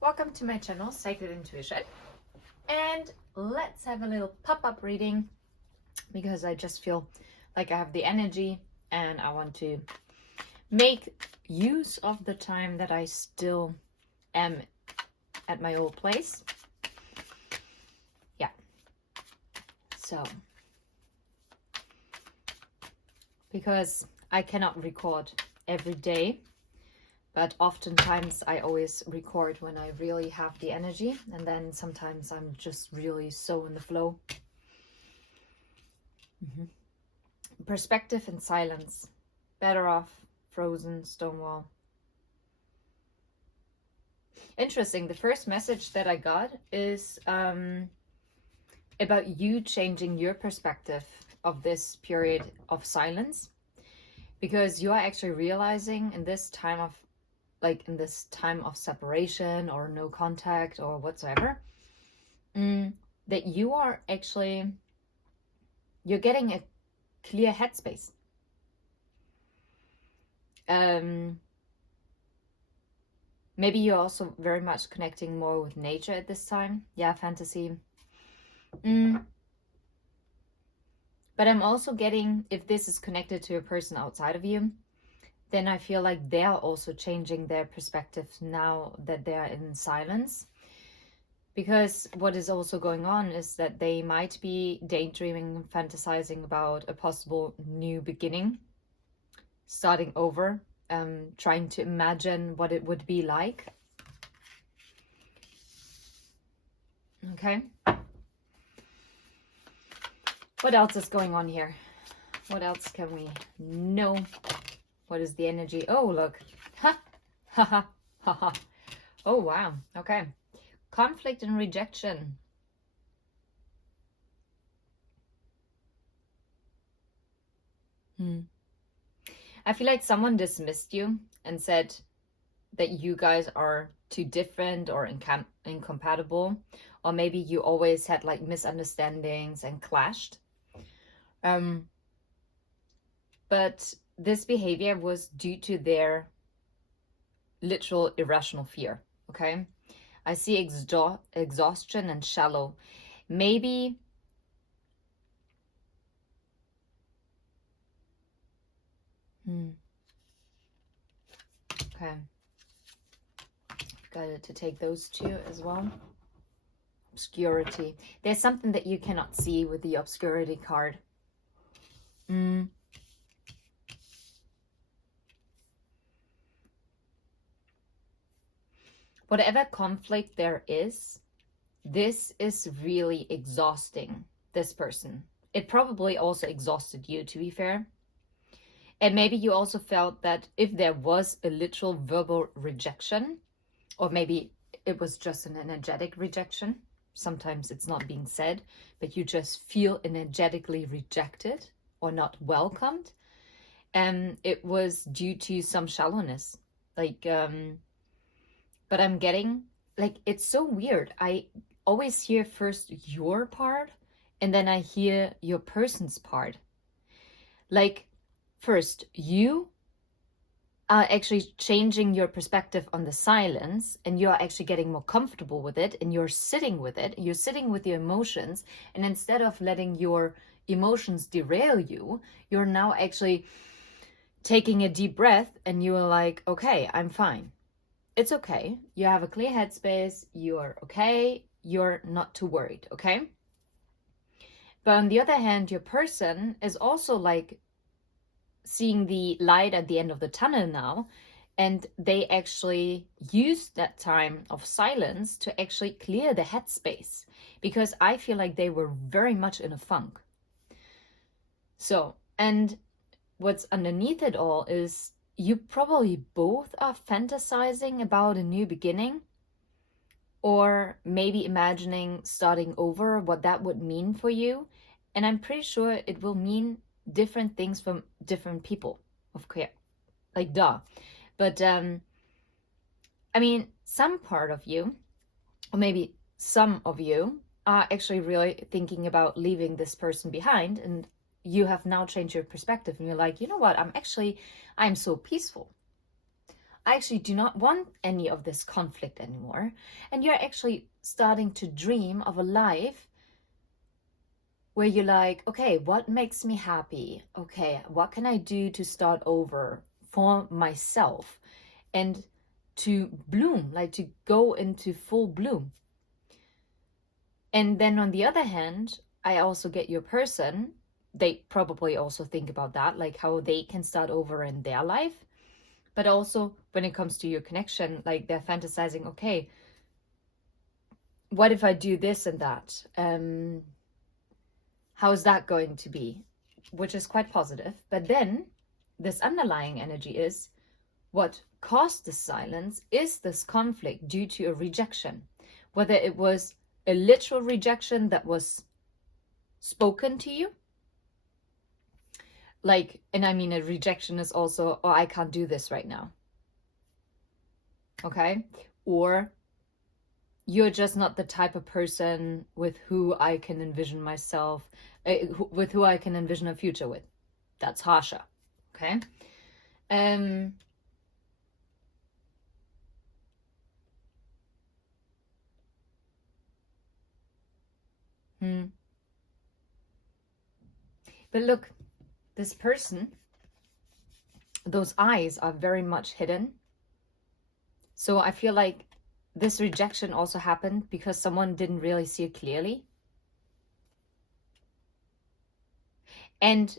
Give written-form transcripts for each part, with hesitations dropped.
Welcome to my channel, Sacred Intuition. And let's have a little pop-up reading because I just feel like I have the energy and I want to make use of the time that I still am at my old place. Yeah. So, because I cannot record every day, but oftentimes I always record when I really have the energy, and then sometimes I'm just really so in the flow. Perspective and silence. Better off, frozen, Stonewall. Interesting. The first message that I got is about you changing your perspective of this period of silence, because you are actually realizing in this time of separation or no contact or whatsoever, that you are actually, you're getting a clear headspace. Maybe you're also very much connecting more with nature at this time. Yeah, fantasy. But I'm also getting, if this is connected to a person outside of you, then I feel like they're also changing their perspective now that they're in silence. Because what is also going on is that they might be daydreaming and fantasizing about a possible new beginning, starting over, trying to imagine what it would be like. Okay. What else is going on here? What else can we know? What is the energy? Oh, look. Ha! Ha ha ha ha. Oh, wow. Okay. Conflict and rejection. I feel like someone dismissed you and said that you guys are too different or incompatible, or maybe you always had like misunderstandings and clashed. But this behavior was due to their literal irrational fear. Okay, I see exhaustion and shallow. Maybe okay, got to take those two as well. Obscurity. There's something that you cannot see with the obscurity card. Whatever conflict there is, this is really exhausting this person. It probably also exhausted you, to be fair. And maybe you also felt that if there was a literal verbal rejection, or maybe it was just an energetic rejection, sometimes it's not being said, but you just feel energetically rejected or not welcomed, and it was due to some shallowness. But I'm getting, like, it's so weird. I always hear first your part, and then I hear your person's part. Like, first, you are actually changing your perspective on the silence, and you're actually getting more comfortable with it, and you're sitting with it. You're sitting with your emotions, and instead of letting your emotions derail you, you're now actually taking a deep breath, and you are like, okay, I'm fine. It's okay. You have a clear headspace. You're okay. You're not too worried, okay? But on the other hand, your person is also like seeing the light at the end of the tunnel now, and they actually use that time of silence to actually clear the headspace, because I feel like they were very much in a funk. So, and what's underneath it all is you probably both are fantasizing about a new beginning, or maybe imagining starting over, what that would mean for you. And I'm pretty sure it will mean different things from different people, of course, like duh. But I mean, some part of you, or maybe some of you, are actually really thinking about leaving this person behind, and you have now changed your perspective, and you're like, you know what, I'm so peaceful. I actually do not want any of this conflict anymore. And you're actually starting to dream of a life where you're like, okay, what makes me happy? Okay, what can I do to start over for myself and to bloom, like to go into full bloom? And then on the other hand, I also get your person. They probably also think about that, like how they can start over in their life. But also when it comes to your connection, like they're fantasizing, okay, what if I do this and that? How's that going to be? Which is quite positive. But then this underlying energy is what caused the silence is this conflict due to a rejection. Whether it was a literal rejection that was spoken to you, like, and I mean a rejection is also, oh, I can't do this right now. Okay? Or you're just not the type of person with who I can envision myself, with who I can envision a future with. That's Harsha. Okay? But look, this person, those eyes are very much hidden. So I feel like this rejection also happened because someone didn't really see it clearly. And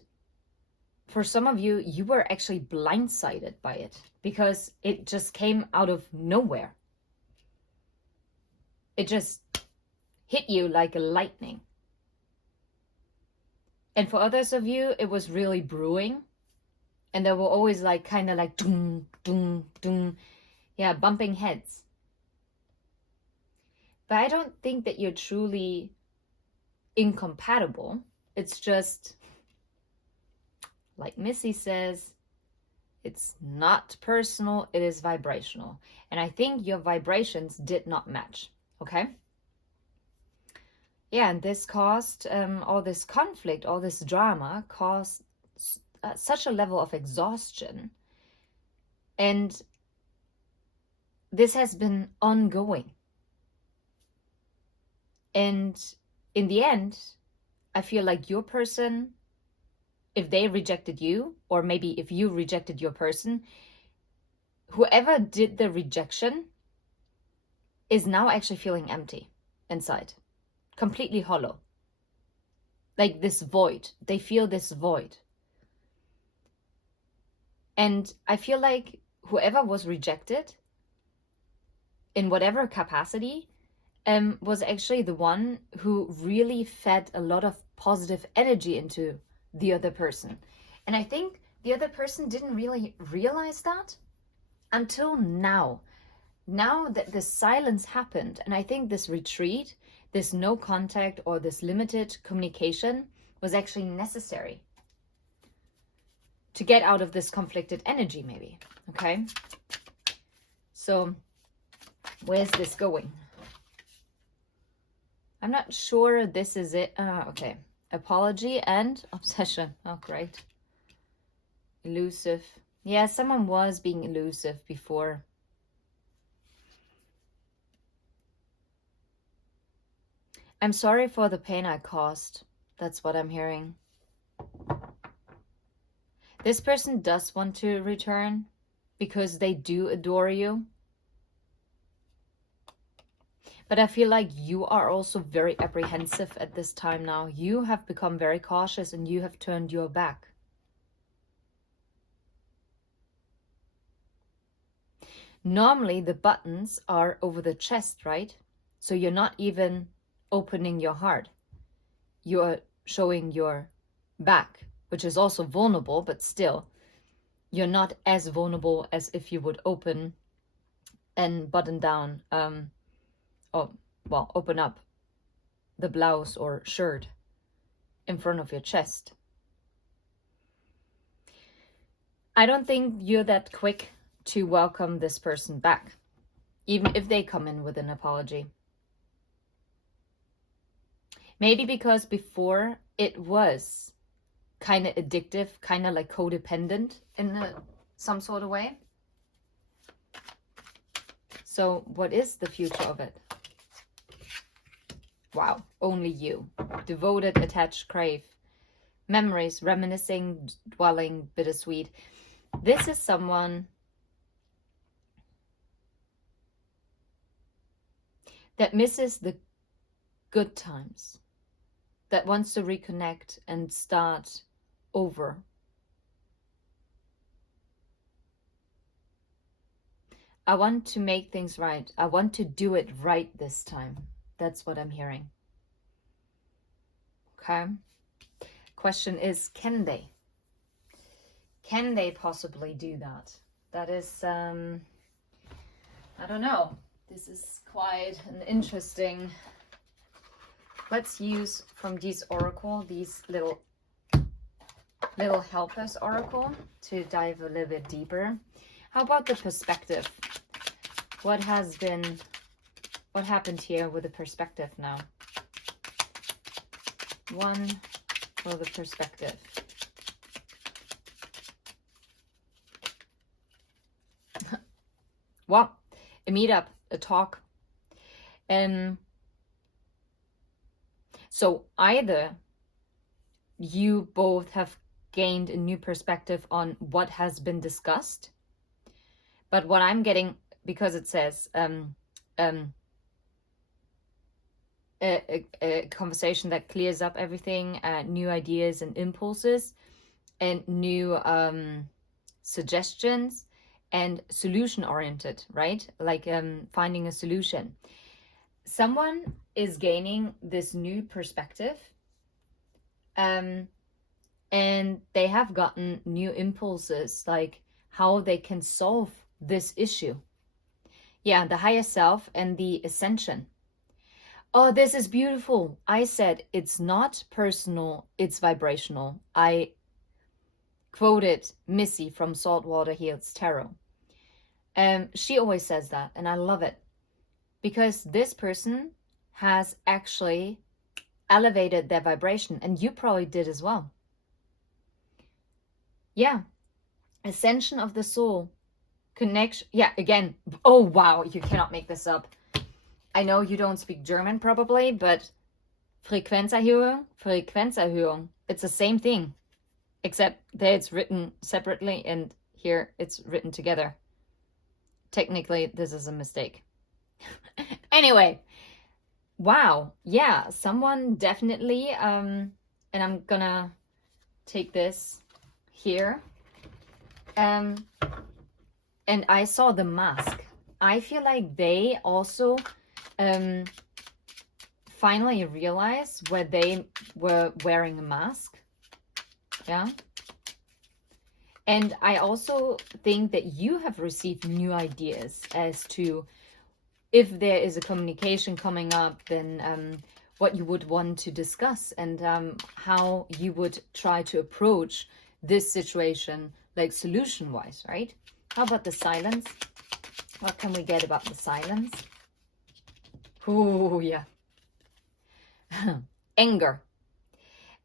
for some of you, you were actually blindsided by it because it just came out of nowhere. It just hit you like a lightning. And for others of you, it was really brewing. And they were always like, kind of like, doom, doom, doom. Yeah, bumping heads. But I don't think that you're truly incompatible. It's just, like Missy says, it's not personal, it is vibrational. And I think your vibrations did not match, okay? Yeah, and this caused, all this conflict, all this drama caused such a level of exhaustion. And this has been ongoing. And in the end, I feel like your person, if they rejected you, or maybe if you rejected your person, whoever did the rejection is now actually feeling empty inside, completely hollow. Like this void. They feel this void. And I feel like whoever was rejected, in whatever capacity, was actually the one who really fed a lot of positive energy into the other person. And I think the other person didn't really realize that until now. Now that the silence happened, and I think this retreat, this no contact or this limited communication was actually necessary to get out of this conflicted energy, maybe. Okay? So, where's this going? I'm not sure this is it. Okay. Apology and obsession. Oh, great. Elusive. Yeah, someone was being elusive before. I'm sorry for the pain I caused. That's what I'm hearing. This person does want to return because they do adore you. But I feel like you are also very apprehensive at this time now. You have become very cautious and you have turned your back. Normally the buttons are over the chest, right? So you're not even opening your heart. You're showing your back, which is also vulnerable, but still, you're not as vulnerable as if you would open and button down, open up the blouse or shirt in front of your chest. I don't think you're that quick to welcome this person back, even if they come in with an apology. Maybe because before it was kind of addictive, kind of like codependent in some sort of way. So what is the future of it? Wow, only you. Devoted, attached, crave. Memories, reminiscing, dwelling, bittersweet. This is someone that misses the good times, that wants to reconnect and start over. I want to make things right. I want to do it right this time. That's what I'm hearing. Okay. Question is, can they? Can they possibly do that? That is, I don't know. This is quite an interesting. Let's use from these oracle, these little helpers oracle to dive a little bit deeper. How about the perspective? What happened here with the perspective now? One for the perspective. Well, a meetup, a talk. So either you both have gained a new perspective on what has been discussed, but what I'm getting, because it says a conversation that clears up everything, new ideas and impulses, and new suggestions, and solution oriented, right? Like finding a solution. Someone is gaining this new perspective, and they have gotten new impulses, like how they can solve this issue. Yeah, the higher self and the ascension. Oh, this is beautiful. I said it's not personal, it's vibrational. I quoted Missy from Saltwater Hills Tarot. She always says that, and I love it. Because this person has actually elevated their vibration, and you probably did as well. Yeah. Ascension of the soul. Connection. Yeah, again. Oh, wow. You cannot make this up. I know you don't speak German probably, but Frequenzerhöhung, Frequenzerhöhung. It's the same thing, except there it's written separately and here it's written together. Technically, this is a mistake. Anyway, wow. Yeah, someone definitely, and I'm gonna take this here. And I saw the mask. I feel like they also finally realized where they were wearing a mask. Yeah. And I also think that you have received new ideas as to if there is a communication coming up, then what you would want to discuss and how you would try to approach this situation, like solution-wise, right? How about the silence? What can we get about the silence? Oh, yeah. Anger.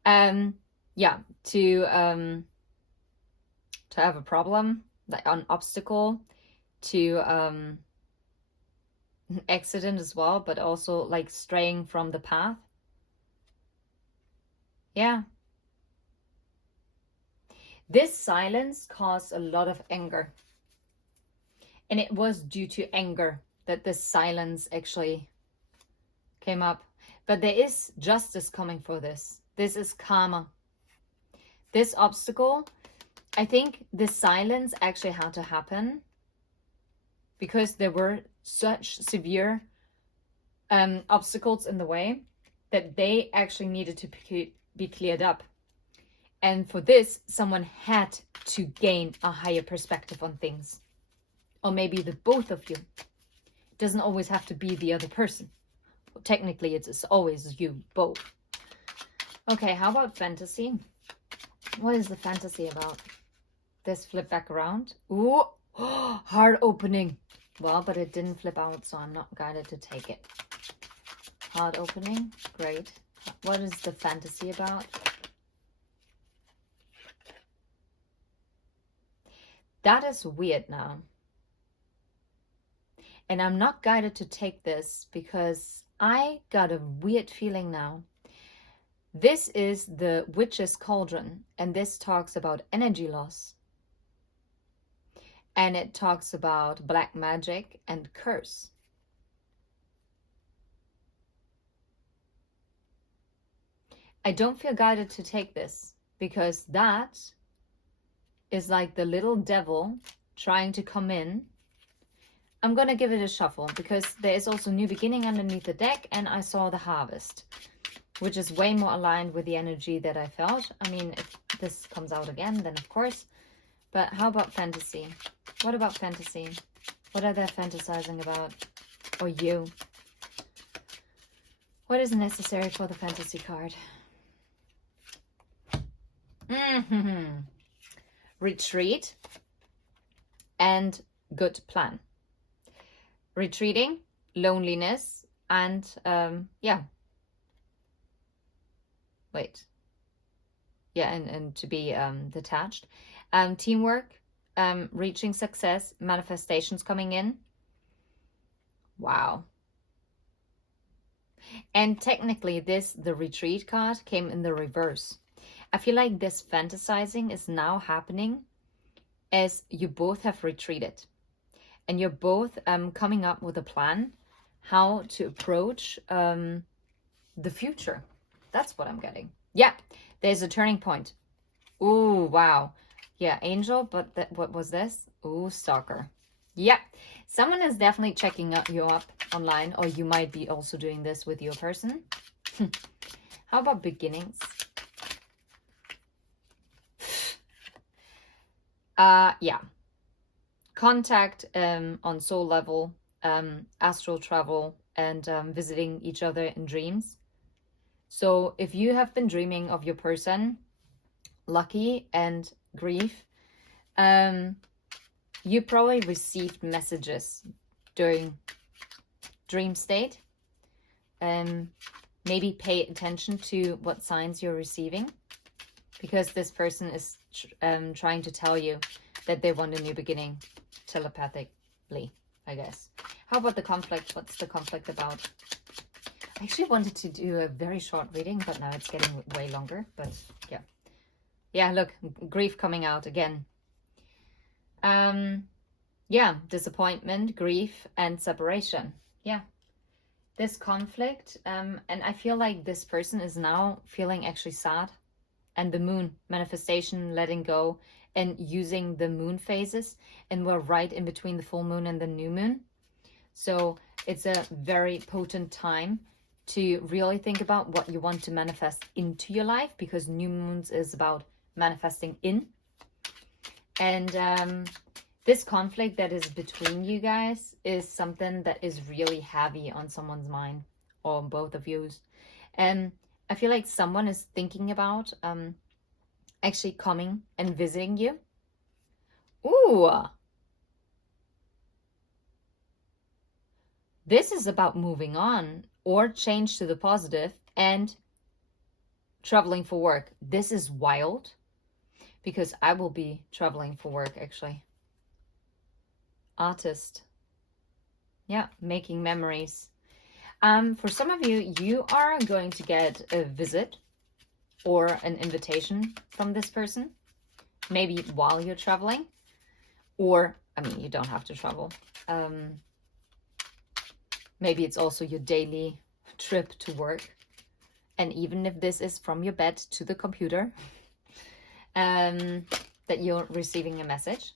Yeah, to have a problem, like an obstacle, to an accident as well, but also like straying from the path. Yeah. This silence caused a lot of anger. And it was due to anger that this silence actually came up. But there is justice coming for this. This is karma. This obstacle, I think this silence actually had to happen because there were such severe obstacles in the way that they actually needed to be cleared up. And for this, someone had to gain a higher perspective on things. Or maybe the both of you. It doesn't always have to be the other person. Well, technically, it's always you both. Okay, how about fantasy? What is the fantasy about? This flip back around. Ooh, heart opening. Well, but it didn't flip out, so I'm not guided to take it. Heart opening, great. What is the fantasy about? That is weird now. And I'm not guided to take this because I got a weird feeling now. This is the Witch's Cauldron, and this talks about energy loss. And it talks about black magic and curse. I don't feel guided to take this because that is like the little devil trying to come in. I'm going to give it a shuffle because there is also New Beginning underneath the deck, and I saw the Harvest, which is way more aligned with the energy that I felt. I mean, if this comes out again, then of course. But how about fantasy? What about fantasy? What are they fantasizing about? Or you? What is necessary for the fantasy card? Retreat and good plan. Retreating, loneliness, and and to be detached. Teamwork, reaching success, manifestations coming in. Wow. And technically the retreat card came in the reverse. I feel like this fantasizing is now happening as you both have retreated. And you're both coming up with a plan how to approach the future. That's what I'm getting. Yeah, there's a turning point. Ooh, wow. Yeah, angel, but what was this? Ooh, stalker. Yeah, someone is definitely checking you up online, or you might be also doing this with your person. How about beginnings? Yeah. Contact on soul level, astral travel, and visiting each other in dreams. So if you have been dreaming of your person, lucky and grief, you probably received messages during dream state. Maybe pay attention to what signs you're receiving, because this person is trying to tell you that they want a new beginning telepathically, I guess. How about the conflict? What's the conflict about? I actually wanted to do a very short reading, but now it's getting way longer. But yeah. Yeah, look, grief coming out again. Yeah, disappointment, grief, and separation. Yeah. This conflict, and I feel like this person is now feeling actually sad. And the moon, manifestation, letting go, and using the moon phases. And we're right in between the full moon and the new moon. So it's a very potent time to really think about what you want to manifest into your life, because new moons is about manifesting in. And this conflict that is between you guys is something that is really heavy on someone's mind, or both of you. And I feel like someone is thinking about actually coming and visiting you. Ooh. This is about moving on or change to the positive and traveling for work. This is wild because I will be traveling for work actually. Artist. Yeah, making memories. For some of you, you are going to get a visit or an invitation from this person, maybe while you're traveling, or, I mean, you don't have to travel. Maybe it's also your daily trip to work. And even if this is from your bed to the computer, that you're receiving a message.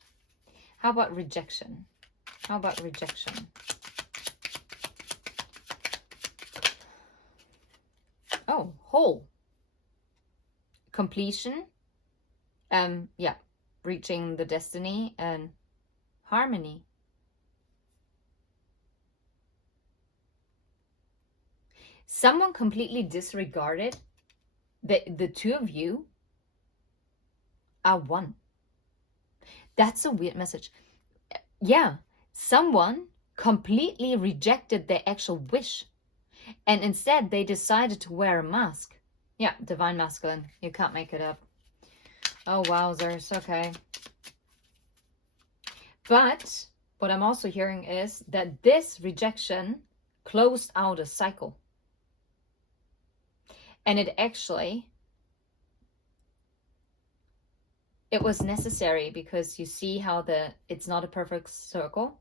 How about rejection? How about rejection? Oh, whole. Completion. Yeah, reaching the destiny and harmony. Someone completely disregarded the two of you are one. That's a weird message. Yeah, someone completely rejected their actual wish, and instead they decided to wear a mask. Yeah, divine masculine. You can't make it up. Oh, wowzers. Okay. But what I'm also hearing is that this rejection closed out a cycle. And it was necessary, because you see how it's not a perfect circle.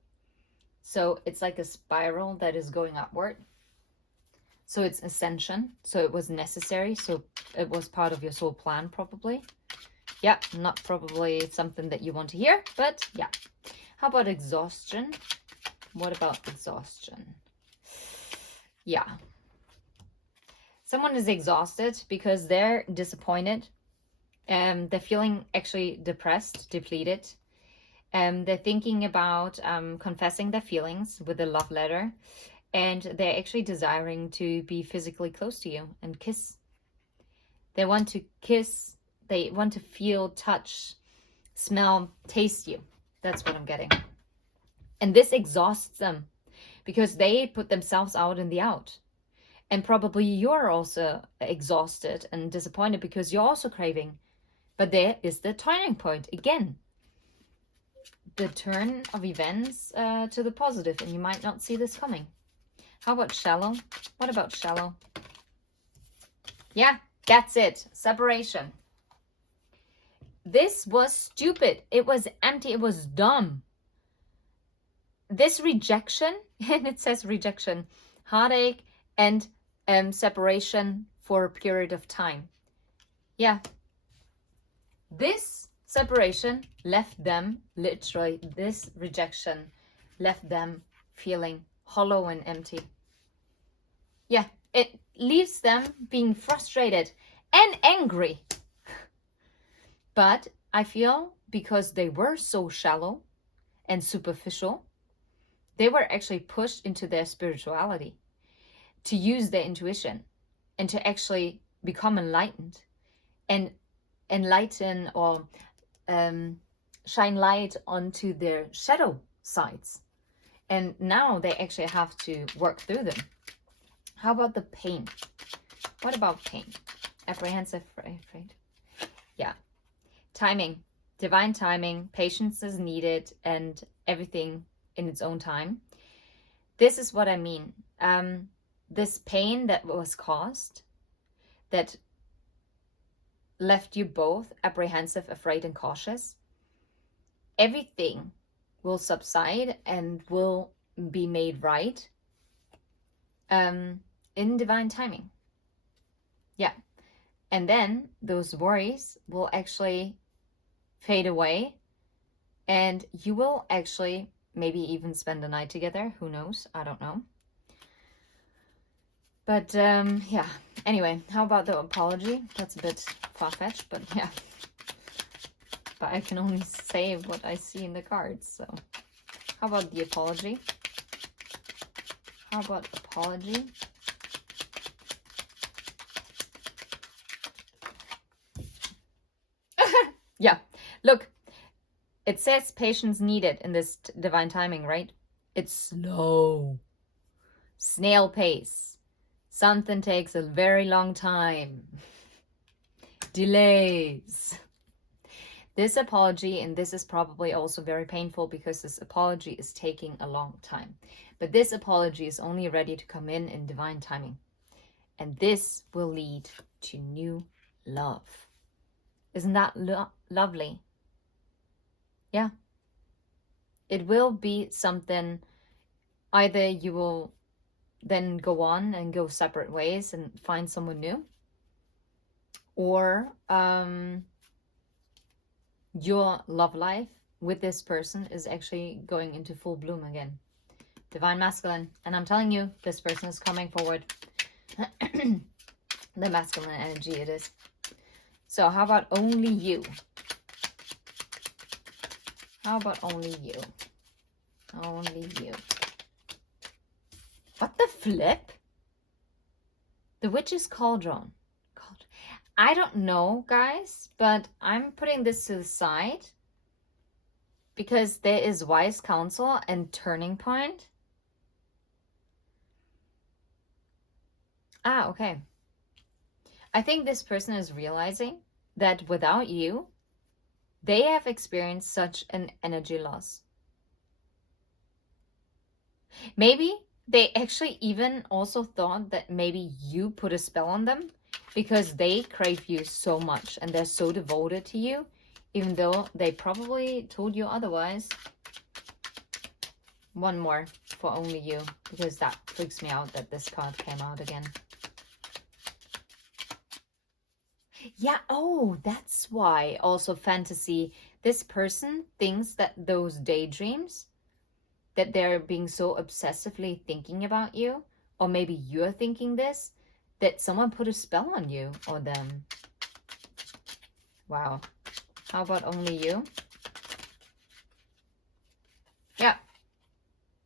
So it's like a spiral that is going upward. So it's ascension. So it was necessary. So it was part of your soul plan, probably. Yeah, not probably something that you want to hear, but yeah. How about exhaustion? What about exhaustion? Yeah. Someone is exhausted because they're disappointed. They're feeling actually depressed, depleted. They're thinking about confessing their feelings with a love letter. And they're actually desiring to be physically close to you and kiss. They want to kiss. They want to feel, touch, smell, taste you. That's what I'm getting. And this exhausts them because they put themselves out in the out. And probably you're also exhausted and disappointed because you're also craving. But there is the turning point again. The turn of events to the positive, and you might not see this coming. How about shallow? What about shallow? Yeah, that's it. Separation. This was stupid. It was empty. It was dumb. This rejection, and it says rejection, heartache, and separation for a period of time. Yeah. This separation left them, literally, this rejection left them feeling hollow and empty. Yeah, it leaves them being frustrated and angry. But I feel because they were so shallow and superficial, they were actually pushed into their spirituality, to use their intuition and to actually become enlightened and enlighten or shine light onto their shadow sides. And now they actually have to work through them. How about the pain? What about pain? Apprehensive, afraid. Yeah. Timing. Divine timing. Patience is needed, and everything in its own time. This is what I mean. This pain that was caused, that left you both apprehensive, afraid, and cautious, everything will subside and will be made right in divine timing. Yeah. And then those worries will actually fade away, and you will actually maybe even spend the night together. Who knows? I don't know. But yeah. Anyway, how about the apology? That's a bit far-fetched, but yeah. But I can only say what I see in the cards, so. How about the apology? How about apology? Yeah, look, it says patience needed in this divine timing, right? It's slow, snail pace. Something takes a very long time. Delays. This apology, and this is probably also very painful because this apology is taking a long time. But this apology is only ready to come in divine timing. And this will lead to new love. Isn't that lovely? Yeah. It will be something, either you will then go on and go separate ways and find someone new, or your love life with this person is actually going into full bloom again. Divine masculine. And I'm telling you, this person is coming forward. The masculine energy it is. So how about only you? How about only you? Only you. What the flip? The Witch's Cauldron. I don't know, guys, but I'm putting this to the side because there is wise counsel and turning point. Ah, okay. I think this person is realizing that without you, they have experienced such an energy loss. Maybe they actually even also thought that maybe you put a spell on them because they crave you so much and they're so devoted to you, even though they probably told you otherwise. One more for only you, because that freaks me out that this card came out again. Yeah, oh, that's why. Also fantasy. This person thinks that those daydreams, that they're being so obsessively thinking about you, or maybe you're thinking this, that someone put a spell on you or them. Wow. How about only you? Yeah.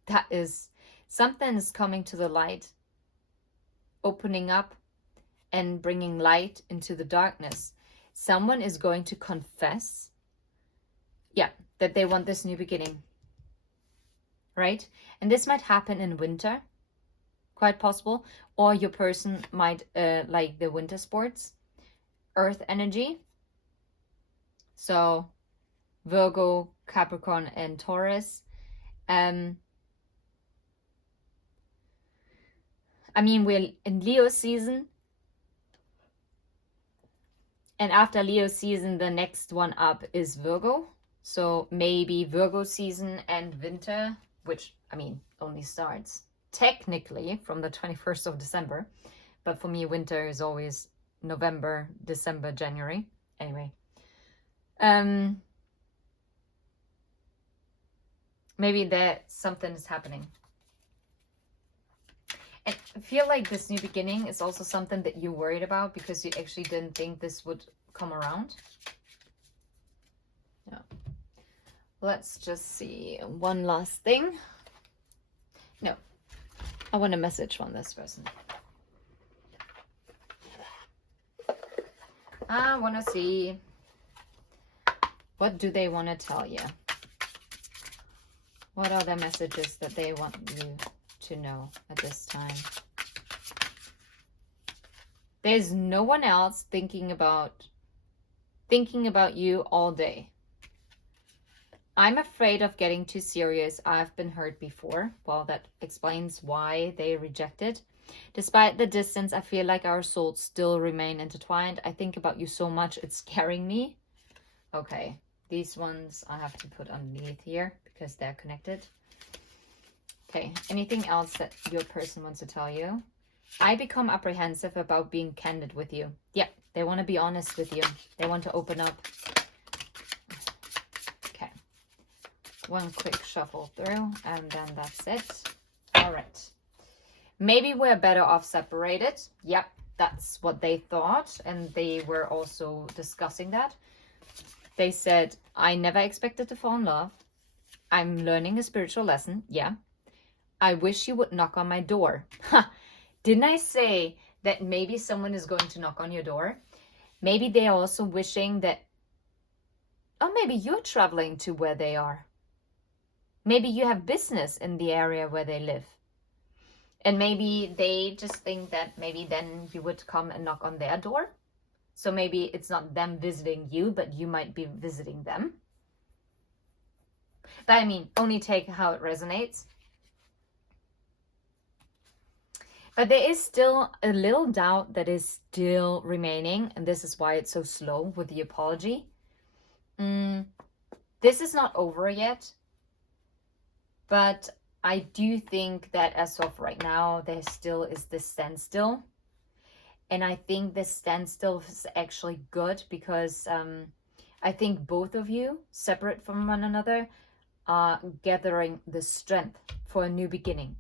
That is, something's coming to the light, opening up and bringing light into the darkness. Someone is going to confess, yeah, that they want this new beginning, right? And this might happen in winter, quite possible, or your person might like the winter sports, earth energy. So Virgo, Capricorn, and Taurus. I mean, we're in Leo season. And after Leo season, the next one up is Virgo. So maybe Virgo season and winter, which, I mean, only starts technically from the 21st of December. But for me, winter is always November, December, January. Anyway. Maybe that something is happening. And I feel like this new beginning is also something that you're worried about because you actually didn't think this would come around. Yeah. Let's just see. One last thing. No. I want a message from this person. I want to see, what do they want to tell you? What are the messages that they want you to know at this time? There's no one else thinking about you all day. I'm afraid of getting too serious. I've been hurt before. Well, that explains why they rejected. Despite the distance, I feel like our souls still remain intertwined. I think about you so much, it's scaring me. Okay, these ones I have to put underneath here because they're connected. Okay, anything else that your person wants to tell you? I become apprehensive about being candid with you. Yeah, they want to be honest with you. They want to open up. Okay, one quick shuffle through and then that's it. All right. Maybe we're better off separated. Yep, that's what they thought. And they were also discussing that. They said, I never expected to fall in love. I'm learning a spiritual lesson. Yeah. I wish you would knock on my door. Didn't I say that maybe someone is going to knock on your door? Maybe they're also wishing that, or maybe you're traveling to where they are. Maybe you have business in the area where they live. And maybe they just think that maybe then you would come and knock on their door. So maybe it's not them visiting you, but you might be visiting them. But I mean, only take how it resonates. But there is still a little doubt that is still remaining. And this is why it's so slow with the apology. This is not over yet. But I do think that as of right now, there still is this standstill. And I think this standstill is actually good because I think both of you, separate from one another, are gathering the strength for a new beginning.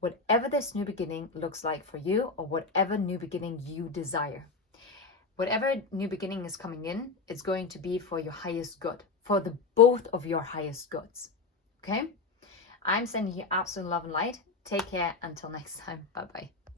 Whatever this new beginning looks like for you, or whatever new beginning you desire. Whatever new beginning is coming in, it's going to be for your highest good, for the both of your highest goods. Okay? I'm sending you absolute love and light. Take care. Until next time. Bye-bye.